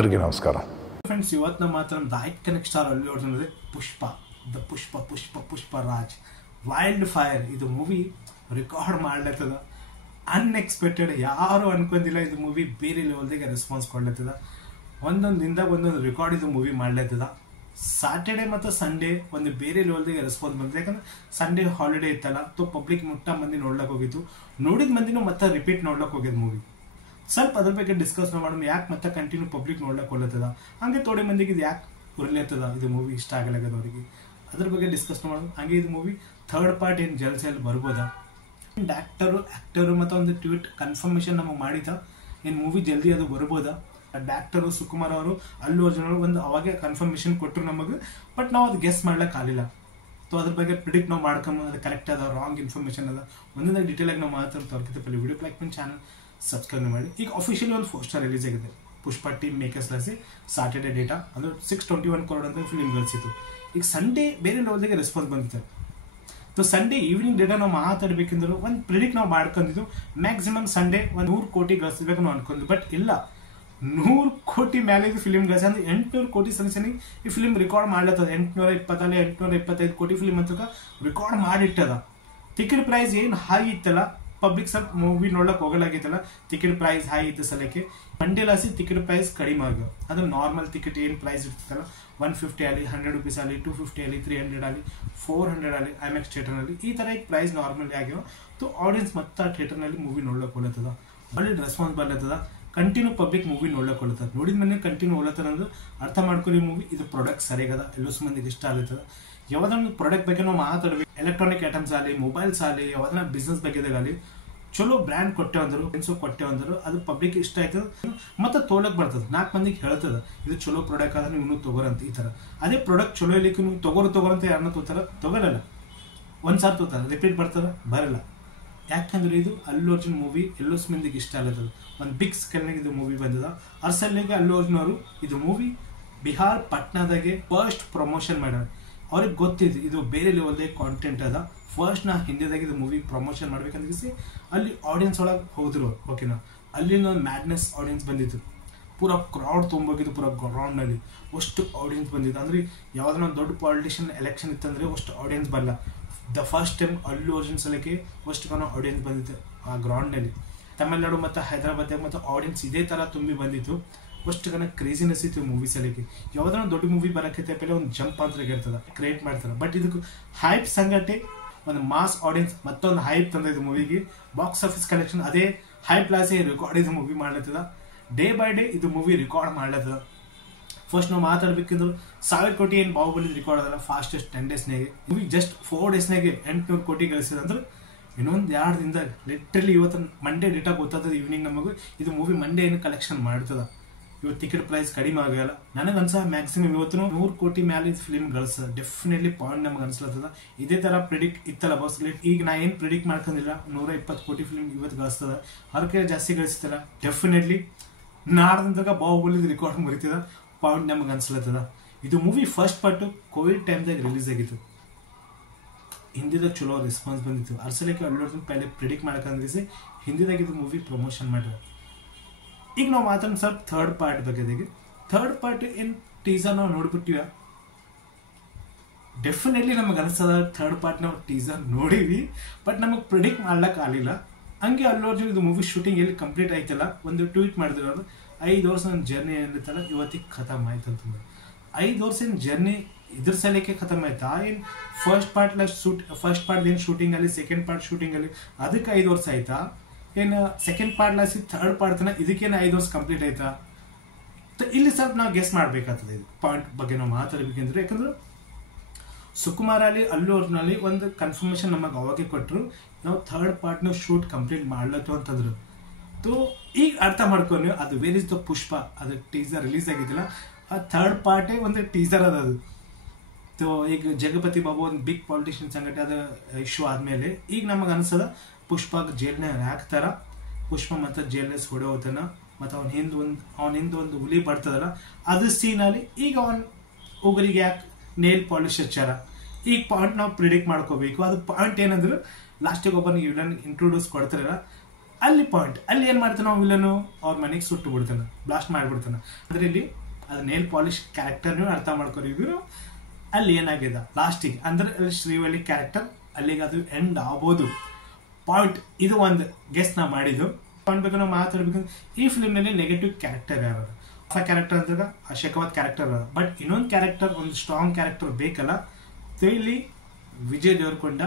అందరికీ నమస్కారం. ಫ್ರೆಂಡ್ಸ್, ಇವತ್ತು ನಮ್ಮ ಹತ್ರ the iconic star Allu Arjun Pushpa Raj wild fire. ಇದು ಮೂವಿ ರೆಕಾರ್ಡ್ ಮಾಡ್ಲತ್ತದ. ಅನ್ಎಕ್ಸ್ಪೆಕ್ಟೆಡ್, ಯಾರು ಅನ್ಕೊಂಡಿಲ್ಲ ಇದು ಮೂವಿ ಬೇರೆ ಲೆವೆಲ್ದಾಗೆ ರೆಸ್ಪಾನ್ಸ್ ಕೊಡ್ಲತ್ತದ. ಒಂದೊಂದು ದಿನದಾಗ ಒಂದೊಂದು ರೆಕಾರ್ಡ್ ಇದು ಮೂವಿ ಮಾಡ್ಲತ್ತದ. ಸಾಟರ್ಡೆ ಮತ್ತು ಸಂಡೇ ಒಂದು ಬೇರೆ ಲೆವೆಲ್ದಾಗೆ ರೆಸ್ಪಾನ್ಸ್ ಬಂದಿದೆ. ಯಾಕಂದ್ರೆ ಸಂಡೇ ಹಾಲಿಡೇ ಇತ್ತಲ್ಲ, ಪಬ್ಲಿಕ್ ಮಂದಿ ನೋಡ್ಲಕ್ಕೆ ಹೋಗಿತ್ತು. ನೋಡಿದ ಮಂದಿನೂ ಮತ್ತೆ ರಿಪೀಟ್ ನೋಡ್ಲಕ್ಕೆ ಹೋಗಿದ್ದು ಮೂವಿ. ಸ್ವಲ್ಪ ಅದ್ರ ಬಗ್ಗೆ ಡಿಸ್ಕಸ್ ಮಾಡೋಣ. ಯಾಕೆ ಮತ್ತೆ ಕಂಟಿನ್ಯೂ ಪಬ್ಲಿಕ್ ನೋಡ್ಲಕ್ಕೆ ಹೋಗ್ಲತ್ತದ, ಹಂಗೆ ಥೋಡೆ ಮಂದಿಗೆ ಇದು ಯಾಕೆ ಉರ್ಲತ್ತದ, ಇದು ಮೂವಿ ಇಷ್ಟ ಆಗಲಾಗದ ಅವರಿಗೆ, ಅದ್ರ ಬಗ್ಗೆ ಡಿಸ್ಕಸ್ ಮಾಡೋಣ. ಹಂಗೆ ಇದು ಮೂವಿ ಥರ್ಡ್ ಪಾರ್ಟ್ ಏನು ಜಲ್ಸಲ್ಲಿ ಬರ್ಬೋದಾ, ಆಕ್ಟರು ಮತ್ತು ಒಂದು ಟ್ವೀಟ್ ಕನ್ಫರ್ಮೇಶನ್ ನಮಗೆ ಮಾಡಿದ ಏನು ಮೂವಿ ಜಲ್ದಿ ಅದು ಬರ್ಬೋದಾ. ಡಾಕ್ಟರು ಸುಕುಮಾರ್ ಅವರು ಅಲ್ಲು ಅರ್ಜುನ್ ಅವರು ಒಂದು ಅವಾಗೆ ಕನ್ಫರ್ಮೇಶನ್ ಕೊಟ್ಟರು ನಮಗೆ, ಬಟ್ ನಾವು ಅದು ಗೆಸ್ ಮಾಡ್ಲಿಕ್ಕೆ ಆಗಲಿಲ್ಲ. ಸೊ ಅದ್ರ ಬಗ್ಗೆ ಪ್ರಿಡಿಕ್ಟ್ ನಾವು ಮಾಡ್ಕೊಂಡು ಅದು ಕರೆಕ್ಟ್ ಅದ ರಾಂಗ್ ಇನ್ಫಾರ್ಮೇಶನ್ ಅದ ಒಂದೊಂದು ಡೀಟೇಲ್ ಆಗಿ ನಾವು ಮಾತಾಡ್ತಾ ವಿಡಿಯೋ ಲೈಕ್ ಮಾಡಿ ಚಾನಲ್ ಸಬ್ಸ್ಕ್ರೈಬ್ ಮಾಡಿ. ಈಗ ಅಫಿಷಿಯಲಿ ಒಂದು ಪೋಸ್ಟರ್ ರಿಲೀಸ್ ಆಗಿದೆ ಪುಷ್ಪ ಟೀಮ್ ಮೇಕರ್ಸ್ ಲಾಸಿ. ಸಾಟರ್ಡೆ ಡೇಟಾ ಅದು 621 crore ಅಂತ ಫಿಲ್ಮ್ ಗಳಿಸಿತ್ತು. ಈಗ ಸಂಡೇ ಬೇರೆ ಲೆವೆಲ್ದಾಗೆ ರೆಸ್ಪಾನ್ಸ್ ಬಂದಿತ್ತು. ಸೊ ಸಂಡೇ ಈವ್ನಿಂಗ್ ಡೇಟಾ ನಾವು ಮಾತಾಡ್ಬೇಕಂದ್ರೆ ಒಂದು ಪ್ರಿಡಿಕ್ಟ್ ನಾವು ಮಾಡ್ಕೊಂಡಿದ್ದು ಮ್ಯಾಕ್ಸಿಮಮ್ ಸಂಡೇ 100 ಕೋಟಿ ಗಳಿಸ್ಬೇಕು ನಾವು ಅನ್ಕೊಂಡು. ಬಟ್ ಇಲ್ಲ, 100 ಕೋಟಿ ಮೇಲೆ ಇದು ಫಿಲ್ಮ್ ಗಳಿಸಿ ಅಂದ್ರೆ 800 ಕೋಟಿ ಸನಿಸನಿ ಈ ಫಿಲ್ಮ್ ರೆಕಾರ್ಡ್ ಮಾಡ್ಲತ್ತದ. 820 825 ಕೋಟಿ ಫಿಲ್ಮ್ ಅಂತ ರೆಕಾರ್ಡ್ ಮಾಡಿಟ್ಟದ. ಟಿಕೆಟ್ ಪ್ರೈಸ್ ಏನು ಹೈ ಇತ್ತಲ್ಲ, ಪಬ್ಲಿಕ್ ಸ್ವಲ್ಪ ಮೂವಿ ನೋಡ್ಲಕ್ಕೆ ಹೋಗಲಾಗಿತ್ತಲ್ಲ, ಟಿಕೆಟ್ ಪ್ರೈಸ್ ಹೈ ಇದ್ದ ಸಲಕ್ಕೆ ಮಂಡೇ ಲಾಸಿ ಟಿಕೆಟ್ ಪ್ರೈಸ್ ಕಡಿಮೆ ಆಗ. ಅದು ನಾರ್ಮಲ್ ಟಿಕೆಟ್ ಏನು ಪ್ರೈಸ್ ಇರ್ತಲ್ಲ 150 ಆಗಲಿ, 100 rupees ಆಗಲಿ, 250 ಆಗಲಿ, 300 ಆಗಲಿ, 400 ಆಗಲಿ, ಐಮ್ಯಾಕ್ಸ್ ಥಿಯೇಟರ್ನಲ್ಲಿ ಈ ಥರ ಈಗ ಪ್ರೈಸ್ ನಾರ್ಮಲಿ ಆಗ್ಯಾವ. ಸೊ ಆಡಿಯನ್ಸ್ ಮತ್ತೆ ಥಿಯೇಟರ್ನಲ್ಲಿ ಮೂವಿ ನೋಡ್ಲಕ್ಕೆ ಹೋಗ್ಲತ್ತದ. ಒಳ್ಳೆ ರೆಸ್ಪಾನ್ಸ್ ಬರ್ಲತ್ತದ. ಕಂಟಿನ್ಯೂ ಪಬ್ಲಿಕ್ ಮೂವಿ ನೋಡ್ಲಕ್ಕೆ ಹೋಗ್ಲತ್ತದ. ನೋಡಿದ ಮನೆ ಕಂಟಿನ್ಯೂ ಹೋಗ್ಲತ್ತದ ಅಂದ್ರೆ ಅರ್ಥ ಮಾಡ್ಕೊಳ್ಳಿ ಮೂವಿ ಇದು ಪ್ರಾಡಕ್ಟ್ ಸರಿಯಾಗದ, ಎಲ್ಲೋ ಮಂದಿಗೆ ಇಷ್ಟ ಆಗ್ಲತ್ತದ. ಯಾವ್ದೊಂದು ಪ್ರಾಡಕ್ಟ್ ಬಗ್ಗೆ ನಾವು ಮಾತಾಡ್ಬೇಕು, ಎಲೆಕ್ಟ್ರಾನಿಕ್ ಐಟಮ್ಸ್ ಆಗಲಿ, ಮೊಬೈಲ್ಸ್ ಆಗಲಿ, ಯಾವ್ದನ್ನ ಬಿಸ್ನೆಸ್ ಬಗ್ಗೆದಾಗಲಿ ಚಲೋ ಬ್ರ್ಯಾಂಡ್ ಕೊಟ್ಟೆ ಅಂದರು ಅದು ಪಬ್ಲಿಕ್ ಇಷ್ಟ ಆಯ್ತದ ಮತ್ತೆ ತೋಲಕ್ ಬರ್ತದ. 4 ಮಂದಿಗೆ ಹೇಳ್ತದ ಇದು ಚಲೋ ಪ್ರಾಡಕ್ಟ್ ಆದ್ರೆ ನೀವು ತಗೋರಂತ. ಈ ತರ ಅದೇ ಪ್ರಾಡಕ್ಟ್ ಚಲೋ ಇರ್ಲಿಕ್ಕೆ ನೀವು ತಗೋರಂತ ಯಾರನ್ನ ತಗೋರಲ್ಲ, ಒಂದ್ಸಾರಿ ತೋತಾರ, ರಿಪೀಟ್ ಬರ್ತದ ಬರಲ್ಲ. ಯಾಕಂದ್ರೆ ಇದು ಅಲ್ಲು ಅರ್ಜುನ್ ಮೂವಿ ಎಲ್ಲೋ ಮಂದಿಗೆ ಇಷ್ಟ ಆಗತ್ತದ. ಒಂದು ಬಿಗ್ ಸ್ಕೇಲ್ನಾಗ ಇದು ಮೂವಿ ಬಂದದ. ಅರ್ಸಲ್ಲಿಗೆ ಅಲ್ಲು ಅರ್ಜುನ್ ಅವರು ಇದು ಮೂವಿ ಬಿಹಾರ್ ಪಟ್ನಾದಾಗೆ ಫಸ್ಟ್ ಪ್ರಮೋಷನ್ ಮಾಡ್ಯಾರ. ಅವ್ರಿಗೆ ಗೊತ್ತಿದ್ದು ಇದು ಬೇರೆ ಲೆವೆಲ್ದಾಗ ಕಾಂಟೆಂಟ್ ಅದ. ಫಸ್ಟ್ ನಾ ಹಿಂದಿದಾಗ ಇದು ಮೂವಿ ಪ್ರಮೋಷನ್ ಮಾಡ್ಬೇಕಂದಿಸಿ ಅಲ್ಲಿ ಆಡಿಯನ್ಸ್ ಒಳಗೆ ಹೋದ್ರು. ಓಕೆನಾ, ಅಲ್ಲಿಂದ ಒಂದು ಮ್ಯಾಡ್ನೆಸ್ ಆಡಿಯನ್ಸ್ ಬಂದಿತ್ತು. ಪೂರಾ ಕ್ರೌಡ್ ತುಂಬೋಗಿದ್ದು, ಪೂರಾ ಗ್ರೌಂಡ್ನಲ್ಲಿ ಅಷ್ಟು ಆಡಿಯನ್ಸ್ ಬಂದಿತ್ತು. ಅಂದ್ರೆ ಯಾವ್ದಾರ ಒಂದು ದೊಡ್ಡ ಪಾಲಿಟಿಷಿಯನ್ ಎಲೆಕ್ಷನ್ ಇತ್ತಂದ್ರೆ ಅಷ್ಟು ಆಡಿಯನ್ಸ್ ಬರಲ್ಲ. The first time Allu Arjun ಸಲಕ್ಕೆ ಅಷ್ಟು ಕಣ ಆಡಿಯನ್ಸ್ ಬಂದಿತ್ತು ಆ ಗ್ರೌಂಡ್ನಲ್ಲಿ. ತಮಿಳ್ನಾಡು ಮತ್ತು ಹೈದರಾಬಾದ್ದಾಗ ಮತ್ತು ಆಡಿಯನ್ಸ್ ಇದೇ ಥರ ತುಂಬಿ ಬಂದಿತ್ತು. ಅಷ್ಟು ಕಣ ಕ್ರೇಜಿನೆಸ್ ಇತ್ತು ಮೂವಿ ಸಲಕ್ಕೆ. ಯಾವ್ದಾರ ದೊಡ್ಡ ಮೂವಿ ಬರೋಕ್ಕೆ ಪೆಲೆ ಒಂದು ಜಂಪ್ ಅಂತ ಇರ್ತದ, ಕ್ರಿಯೇಟ್ ಮಾಡ್ತಾರೆ. ಬಟ್ ಇದಕ್ಕೆ ಹೈಪ್ ಸಂಗಟೆ ಒಂದು ಮಾಸ್ ಆಡಿಯನ್ಸ್ ಮತ್ತೊಂದು ಹೈಪ್ ತಂದಿದ್ದು ಮೂವಿಗೆ. ಬಾಕ್ಸ್ ಆಫೀಸ್ ಕಲೆಕ್ಷನ್ ಅದೇ ಹೈಪ್ ಲಾಸಿ ರೆಕಾರ್ಡ್ ಇದು ಮೂವಿ ಮಾಡ್ಲತ್ತದ. ಡೇ ಬೈ ಡೇ ಇದು ಮೂವಿ ರೆಕಾರ್ಡ್ ಮಾಡ್ಲತ್ತದ. ಫಸ್ಟ್ ನಾವು ಮಾತಾಡ್ಬೇಕಂದ್ರೆ 1000 ಕೋಟಿ ಏನು ಬಾಹುಬಲಿ ರೆಕಾರ್ಡ್ ಅದಲ್ಲ ಫಾಸ್ಟೆಸ್ಟ್ 10 daysನಾಗೆ. ಮೂವಿ ಜಸ್ಟ್ 4 daysನಾಗೆ 800 ಕೋಟಿ ಗಳಿಸಿದಂದ್ರೆ ಇನ್ನೊಂದು 2 ದಿನದಾಗ ಲಿಟ್ರಲಿ ಇವತ್ತು ಮಂಡೇ ಡೇಟಾ ಗೊತ್ತಾಗ್ತದೆ ಈವ್ನಿಂಗ್ ನಮಗೂ ಇದು ಮೂವಿ ಮಂಡೇ ಏನು ಕಲೆಕ್ಷನ್ ಮಾಡ್ತದ. ಇವತ್ತು ಟಿಕೆಟ್ ಪ್ರೈಸ್ ಕಡಿಮೆ ಆಗಲ್ಲ. ನನಗನ್ಸ ಮ್ಯಾಕ್ಸಿಮಮ್ ಇವತ್ತು 100 ಕೋಟಿ ಮೇಲೆ ಫಿಲ್ಮ್ ಗಳಿಸ್ತದ. ಡೆಫಿನೆಟ್ಲಿ ಪಾಯಿಂಟ್ ನಮ್ಗೆ ಅನ್ಸ್ಲತ್ತದ. ಇದೇ ತರ ಪ್ರಿಡಿಕ್ಟ್ ಇತ್ತಲ್ಲ ಬಸ್. ಈಗ ನಾ ಏನು ಪ್ರಿಡಿಕ್ಟ್ ಮಾಡ್ಕೊಂಡಿಲ್ಲ, 120 ಕೋಟಿ ಫಿಲ್ಮ್ ಇವತ್ತು ಗಳಿಸ್ತದ. ಅದಕ್ಕೆ ಜಾಸ್ತಿ ಗಳಿಸ್ತದ. ಡೆಫಿನೆಟ್ಲಿ ನಾಡ್ದಾಗ ಬಾಹುಬಲಿ ರೆಕಾರ್ಡ್ ಮುರಿತದ. ಪಾಯಿಂಟ್ ನಮ್ಗೆ ಅನ್ಸ್ಲತ್ತದ. ಇದು ಮೂವಿ ಫಸ್ಟ್ ಪಾರ್ಟ್ ಕೋವಿಡ್ ಟೈಮ್ದಾಗ ರಿಲೀಸ್ ಆಗಿತ್ತು. ಹಿಂದಿದಾಗ ಚಲೋ ರೆಸ್ಪಾನ್ಸ್ ಬಂದಿತ್ತು. ಅರ್ಸಲಕ್ಕೆ ಅಲ್ಲು ಅರ್ಜುನ್ ಪೈಲೆ ಪ್ರಿಡಿಕ್ಟ್ ಮಾಡ್ಕೊಂಡಿಸಿ ಹಿಂದಿದಾಗ ಇದು ಮೂವಿ ಪ್ರಮೋಷನ್ ಮಾಡಿದ್ರು. ಈಗ ನಾವು ಮಾತಾಡೋಣ ಸ್ವಲ್ಪ ಥರ್ಡ್ ಪಾರ್ಟ್ ಬಗ್ಗೆ. ಥರ್ಡ್ ಪಾರ್ಟ್ ಏನು ಟೀಸರ್ ನಾವು ನೋಡ್ಬಿಟ್ಟಿವ. ಡೆಫಿನೆಟ್ಲಿ ನಮಗೆ ಅನಿಸ್ತದ ಥರ್ಡ್ ಪಾರ್ಟ್ ನಾವು ಟೀಸರ್ ನೋಡಿವಿ, ಬಟ್ ನಮಗೆ ಪ್ರಿಡಿಕ್ಟ್ ಮಾಡ್ಲಕ್ಕೆ ಆಗಲಿಲ್ಲ. ಹಂಗೆ ಅಲ್ಲು ಅರ್ಜುನ್ ಇದು ಮೂವಿ ಶೂಟಿಂಗ್ ಎಲ್ಲಿ ಕಂಪ್ಲೀಟ್ ಆಯ್ತಲ್ಲ, ಒಂದು ಟ್ವೀಟ್ ಮಾಡಿದ್ರು ಅವರು 5 ವರ್ಷ ನನ್ನ ಜರ್ನಿ ಏನಿತ್ತಲ್ಲ ಇವತ್ತಿಗೆ ಖತಮ್ ಆಯ್ತು ಅಂತಂದ್ರೆ. 5 ವರ್ಷದ ಜರ್ನಿ ಇದ್ರ ಸಲಕ್ಕೆ ಖತಮ್ ಆಯ್ತಾ ಏನು? ಫಸ್ಟ್ ಪಾರ್ಟ್ ಏನು ಶೂಟಿಂಗ್ ಅಲ್ಲಿ, ಸೆಕೆಂಡ್ ಪಾರ್ಟ್ ಶೂಟಿಂಗ್ ಅಲ್ಲಿ ಅದಕ್ಕೆ 5 ವರ್ಷ ಆಯ್ತಾ ಏನು? ಸೆಕೆಂಡ್ ಪಾರ್ಟ್ ಲಾಸಿ ಥರ್ಡ್ ಪಾರ್ಟ್ ತನ ಇದಕ್ಕೇನು 5 ವರ್ಷ ಕಂಪ್ಲೀಟ್ ಆಯ್ತಾ? ಇಲ್ಲಿ ಸ್ವಲ್ಪ ನಾವು ಗೆಸ್ ಮಾಡ್ಬೇಕಾಗ್ತದೆ. ಇದು ಪಾಯಿಂಟ್ ಬಗ್ಗೆ ನಾವು ಮಾತಾಡ್ಬೇಕಂದ್ರೆ, ಯಾಕಂದ್ರೆ ಸುಕುಮಾರ್ ಅಲ್ಲಿ ಅಲ್ಲು ಅರ್ಜುನ್ ಅಲ್ಲಿ ಒಂದು ಕನ್ಫರ್ಮೇಶನ್ ನಮಗೆ ಅವಾಗೆ ಕೊಟ್ಟರು, ನಾವು ಥರ್ಡ್ ಪಾರ್ಟ್ನ ಶೂಟ್ ಕಂಪ್ಲೀಟ್ ಮಾಡ್ಲತ್ತು ಅಂತಂದ್ರು. ಸೊ ಈಗ ಅರ್ಥ ಮಾಡ್ಕೊಂಡು ಅದು ವೇರ್ ಇಸ್ ದ ಪುಷ್ಪ, ಅದು ಟೀಸರ್ ರಿಲೀಸ್ ಆಗಿದ್ದಿಲ್ಲ, ಆ ಥರ್ಡ್ ಪಾರ್ಟೇ ಒಂದು ಟೀಸರ್ ಅದು. ಸೊ ಈಗ ಜಗಪತಿ ಬಾಬು ಒಂದು ಬಿಗ್ ಪಾಲಿಟಿಷಿಯನ್ ಸಂಗಟ ಅದು ಇಶ್ಯೂ ಆದ್ಮೇಲೆ ಈಗ ನಮಗೆ ಅನ್ಸದ ಪುಷ್ಪ ಜೈಲ್ನಾಗ ಹಾಕ್ತಾರ. ಪುಷ್ಪ ಮತ್ತು ಜೈಲ್ನೆಸ್ ಹೊಡೆ ಹೋಗ್ತಾನ ಮತ್ತು ಅವನ ಹಿಂದೆ ಒಂದು ಹುಲಿ ಬರ್ತದಲ್ಲ ಅದು ಸೀನಲ್ಲಿ ಈಗ ಅವನ ಉಗುರಿಗೆ ಯಾಕೆ ನೇಲ್ ಪಾಲಿಶ್ ಹಚ್ಚಾರ. ಈ ಪಾಯಿಂಟ್ ನಾವು ಪ್ರಿಡಿಕ್ಟ್ ಮಾಡ್ಕೋಬೇಕು. ಅದು ಪಾಯಿಂಟ್ ಏನಂದ್ರೆ ಲಾಸ್ಟಿಗೆ ಒಬ್ಬನಿಗೆ ವಿಲನ್ ಇಂಟ್ರೊಡ್ಯೂಸ್ ಕೊಡ್ತಾರಲ್ಲ, ಅಲ್ಲಿ ಪಾಯಿಂಟ್, ಅಲ್ಲಿ ಏನ್ ಮಾಡ್ತಾನೆ ನಾವು ವಿಲನು, ಅವ್ರ ಮನೆಗೆ ಸುಟ್ಟು ಬಿಡ್ತಾನೆ, ಬ್ಲಾಸ್ಟ್ ಮಾಡ್ಬಿಡ್ತಾನೆ. ಅಂದ್ರೆ ಇಲ್ಲಿ ಅದು ನೇಲ್ ಪಾಲಿಶ್ ಕ್ಯಾರೆಕ್ಟರ್ ನೀವು ಅರ್ಥ ಮಾಡ್ಕೊರಿ. ಇವರು ಅಲ್ಲಿ ಏನಾಗಿದೆ ಲಾಸ್ಟಿಗೆ ಅಂದ್ರೆ ಶ್ರೀವಳ್ಳಿ ಕ್ಯಾರೆಕ್ಟರ್ ಅಲ್ಲಿಗೆ ಅದು ಎಂಡ್ ಆಗ್ಬೋದು ಪಾಯಿಂಟ್. ಇದು ಒಂದು ಗೆಸ್ ನಾ ಮಾಡಿದ್ದು. ಬೇಕು ನಾವು ಮಾತಾಡ್ಬೇಕಂದ್ರೆ ಈ ಫಿಲ್ಮ್ ನಲ್ಲಿ ನೆಗೆಟಿವ್ ಕ್ಯಾರೆಕ್ಟರ್ ಯಾರು, ಹೊಸ ಕ್ಯಾರೆಕ್ಟರ್ ಅಂದಾಗ ಶೇಖಾವತ್ ಕ್ಯಾರೆಕ್ಟರ್ ಅದ. ಬಟ್ ಇನ್ನೊಂದು ಕ್ಯಾರೆಕ್ಟರ್, ಒಂದು ಸ್ಟ್ರಾಂಗ್ ಕ್ಯಾರೆಕ್ಟರ್ ಬೇಕಲ್ಲ. ಇಲ್ಲಿ ವಿಜಯ್ ದೇವರಕೊಂಡ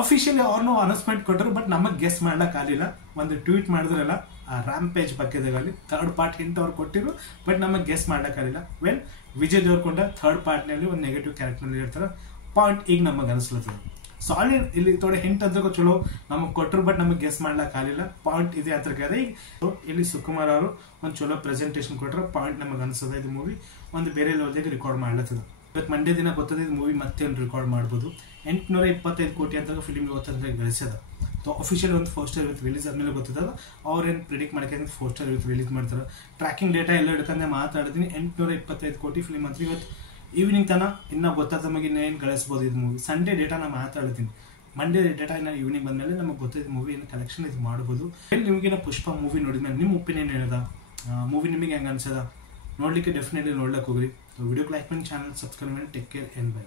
ಆಫಿಷಿಯಲಿ ಅವ್ರನ್ನೂ ಅನೌನ್ಸ್ಮೆಂಟ್ ಕೊಟ್ಟರು, ಬಟ್ ನಮಗೆ ಗೆಸ್ ಮಾಡ್ಲಕ್ ಆಗಲಿಲ್ಲ. ಒಂದು ಟ್ವೀಟ್ ಮಾಡಿದ್ರಲ್ಲ ಆ ರ್ಯಾಂಪೇಜ್ ಬಗ್ಗೆದಲ್ಲಿ ಥರ್ಡ್ ಪಾರ್ಟ್ ಹಿಂಟ್ ಅವ್ರು ಕೊಟ್ಟಿರು, ಬಟ್ ನಮಗೆ ಗೆಸ್ ಮಾಡ್ಲಕ್ ಆಗಲಿಲ್ಲ. Well Vijay Deverakonda third part ನಲ್ಲಿ ಒಂದು ನೆಗೆಟಿವ್ ಕ್ಯಾರೆಕ್ಟರ್ ಇರ್ತಾರೆ ಪಾಯಿಂಟ್. ಈಗ ನಮಗೆ ಅನಿಸ್ಲತ್ತದ ಸಾಲಿಡ್ ಇಲ್ಲಿ ಥೋಡೆ ಹಿಂಟ್ ಅಂತ ಚಲೋ ನಮಗೆ ಕೊಟ್ಟರು, ಬಟ್ ನಮಗೆ ಗೆಸ್ ಮಾಡ್ಲಕ್ ಆಗಲಿಲ್ಲ ಪಾಯಿಂಟ್. ಇದೆ ಅಂತ ಕೇಳಿದ್ರೆ ಈಗ ಇಲ್ಲಿ ಸುಕುಮಾರ್ ಅವರು ಒಂದು ಚಲೋ ಪ್ರೆಸೆಂಟೇಷನ್ ಕೊಟ್ಟರೆ ಪಾಯಿಂಟ್ ನಮಗೆ ಅನಿಸ್ತದ. ಇದು ಮೂವಿ ಒಂದು ಬೇರೆ ಲೆವೆಲ್ಗೆ ರೆಕಾರ್ಡ್ ಮಾಡ್ಲತ್ತದ. ಇವತ್ತು ಮಂಡ್ಯ ದಿನ ಗೊತ್ತದೆ ಇದು ಮೂವಿ ಮತ್ತೆ ಒಂದು ರೆಕಾರ್ಡ್ ಮಾಡ್ಬೋದು. 825 ಕೋಟಿ ಅಂತ ಫಿಲ್ಮ್ ಇವತ್ತಂದ್ರೆ ಗಳಿಸ್ಯದ. ಅಫಿಷಿಯಲ್ ಒಂದು ಫೋಸ್ಟರ್ ಇವತ್ತು ರಿಲೀಸ್ ಆದ್ಮೇಲೆ ಗೊತ್ತದ ಅವ್ರೇನು ಪ್ರಿಡಿಕ್ಟ್ ಮಾಡ್ಕೊಂಡು ಫೋಸ್ಟರ್ ಇವತ್ತು ರಿಲೀಸ್ ಮಾಡ್ತಾರೆ. ಟ್ರ್ಯಾಕಿಂಗ್ ಡೇಟಾ ಎಲ್ಲ ಹಿಡ್ಕೊಂಡೆ ಮಾತಾಡಿದೀನಿ. 825 ಕೋಟಿ ಫಿಲ್ಮ್ ಅಂತ ಇವತ್ತು ಈವ್ನಿಂಗ್ ತನ ಇನ್ನೂ ಗೊತ್ತಾದ ನಮಗೆ ಇನ್ನೇನು ಗಳಿಸ್ಬೋದು ಇದು ಮೂವಿ. ಸಂಡೇ ಡೇಟಾ ನಾನು ಮಾತಾಡ್ತೀನಿ, ಮಂಡೇ ಡೇಟಾ ಇನ್ನು ಈವ್ನಿಂಗ್ ಬಂದಮೇಲೆ ನಮಗೆ ಗೊತ್ತಿದ್ದು ಮೂವಿ ಏನು ಕಲೆಕ್ಷನ್ ಇದು ಮಾಡ್ಬೋದು. ನಿಮಗಿನ ಪುಷ್ಪ ಮೂವಿ ನೋಡಿದ್ಮೇಲೆ ನಿಮ್ಮ ಒಪಿನಿಯನ್ ಏನದ, ಮೂವಿ ನಿಮಗೆ ಹೆಂಗೆ ಅನ್ಸದ ನೋಡ್ಲಿಕ್ಕೆ ಡೆಫಿನೆಟ್ಲಿ ನೋಡ್ಲಿಕ್ಕೆ ಹೋಗ್ರಿ. ವಿಡಿಯೋಗೆ ಲೈಕ್ ಮಾಡಿ, ಚಾನಲ್ ಸಬ್ಸ್ಕ್ರೈಬ್ ಮಾಡಿ. Take care, by.